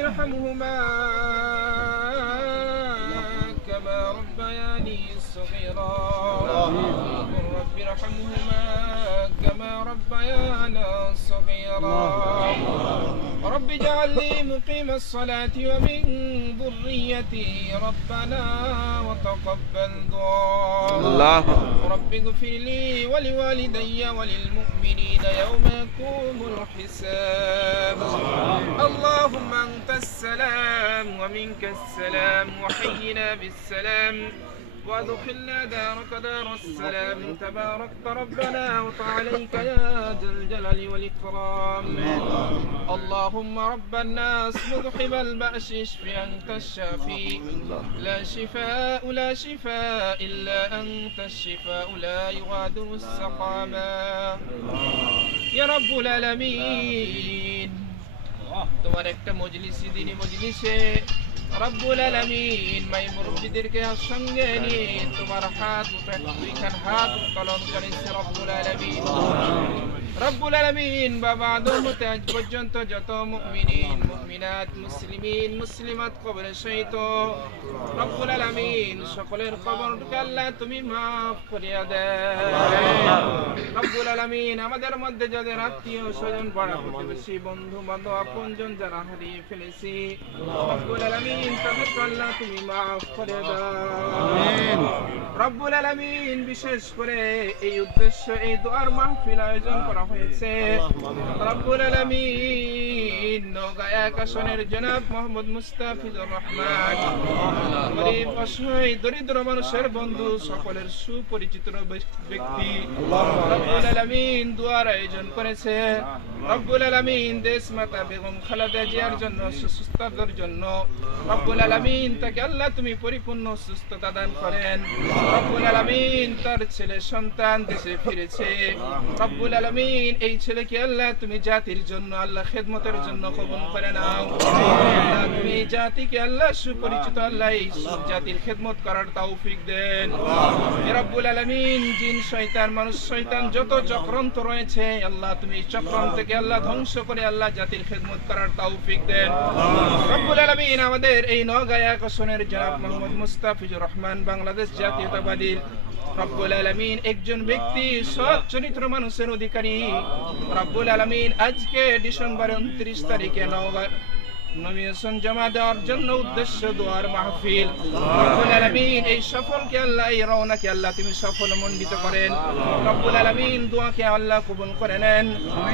ارحمهما كما ربياني صغيرا رب ارحمهما كما ربيانا صغيرا رب اجعل لي مقيم الصلاة ومن ذريتي ربنا وتقبل دعاء رب اغفر لي ولوالدي وللمؤمنين يوم يقوم الحساب اللهم أنت السلام ومنك السلام وحينا بالسلام وادخلنا دارك دار السلام تباركت ربنا وتعاليك يا ذا الجلال والإكرام اللهم رب الناس مذهب البأس اشف أنت الشافي لا شفاء إلا أنت الشفاء لا يغادر السقاما يا رب العالمين তোমার একটা মজলিসে দিনী মজলিসে রব্বুল আলামিন মাই মুরব্বিদেরকে সঙ্গে নিয়ে তোমার হাত দুইখান হাত উত্তোলন করেছে রব্বুল আলামিন বাবা আদম হতে আজ পর্যন্ত যত মুমিনিন মুমিনাত মুসলিমিন মুসলিমাত কবরে শহীদ রব্বুল আলামিন সকলের কবরকে আল্লাহ তুমি maaf করে দাও রব্বুল আলামিন আমাদের মধ্যে যাদের আত্মীয় স্বজন পাড়া প্রতিবেশী বন্ধু বান্ধব আপনজন যারা হারিয়ে ফেলেছে রব্বুল আলামিন তাদেরকে আল্লাহ তুমি maaf করে দাও আমিন রব্বুল আলামিন বিশেষ করে এই উদ্দেশ্য এই দোয়ার মাহফিল আয়োজন করা হয়েছে রব্বুল আলামিন নওগাঁ এক আসনের জনাব মোহাম্মদ মুস্তাফিজুর রহমান গরীব অসহায় দরিদ্র মানুষের বন্ধু সকলের সুপরিচিত ব্যক্তি রব্বুল আলামিন দোয়ার আয়োজন করেছে রব্বুল আলামিন দেশ মাতা বেগম খালেদা জিয়ার জন্য সুস্থতার জন্য রব্বুল আলামিন তাকে আল্লাহ তুমি পরিপূর্ণ সুস্থতা দান করেন রব্বুল আলামিন তার ছেলে সন্তান দেশে ফিরেছে রব্বুল আলামিন এই ছেলেকে আল্লাহ তুমি জাতির জন্য আল্লাহ খেদমতের জন্য কবুল করে নাও আল্লাহ তুমি জাতিকে আল্লাহ সুপরিচিত আল্লাহ এই জাতির খেদমত করার তৌফিক দেন ইয়া রব্বুল আলামিন জিন শয়তান মানুষ শয়তান যত চক্রান্ত রয়েছে আল্লাহ তুমি চক্রান্তকে আল্লাহ ধ্বংস করে আল্লাহ জাতির খেদমত করার তৌফিক দেন রব্বুল আলামিন আমাদের এই নওগাঁ এক আসনের জনাব মোহাম্মদ মুস্তাফিজুর রহমান বাংলাদেশ জাতীয়তাবাদী রব্বুল আলামিন একজন ব্যক্তি সৎ চরিত্র মানুষের অধিকারী রব্বুল আলামিন আজকে ডিসেম্বর 29 তারিখে নওগাঁ নমিনেশন জমা দেওয়ার জন্য উদ্দেশ্য দোয়ার মাহফিল রব্বুল আলামিন এই সফলকে আল্লাহ এই রওনাকে আল্লাহ তুমি সফল মণ্ডিত করেন রব্বুল আলামিন দোয়াকে আল্লাহ কবুল করে নেন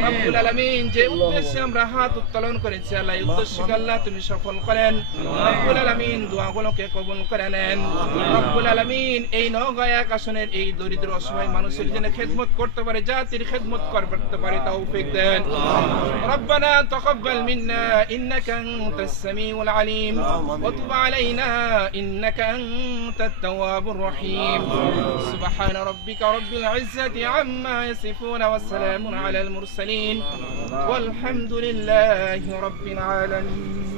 রব্বুল আলামিন যে উদ্দেশ্যে আমরা হাত উত্তোলন করেছি আল্লাহ এই উদ্দেশ্যকে আল্লাহ তুমি সফল করেন রব্বুল আলামিন দোয়াগুলোকে কবুল করে নেন রব্বুল আলামিন এই নওগাঁ এক আসনের এই দরিদ্র অসহায় মানুষের জন্য খেদমত করতে পারে জাতির খেদমত করতে পারে তৌফিক দেন রব্বানা তাকাব্বাল মিন্না ইন্নাকা أنت السميع العليم وتب علينا إنك أنت التواب الرحيم سبحان ربك رب العزة عما يصفون والسلام على المرسلين والحمد لله رب العالمين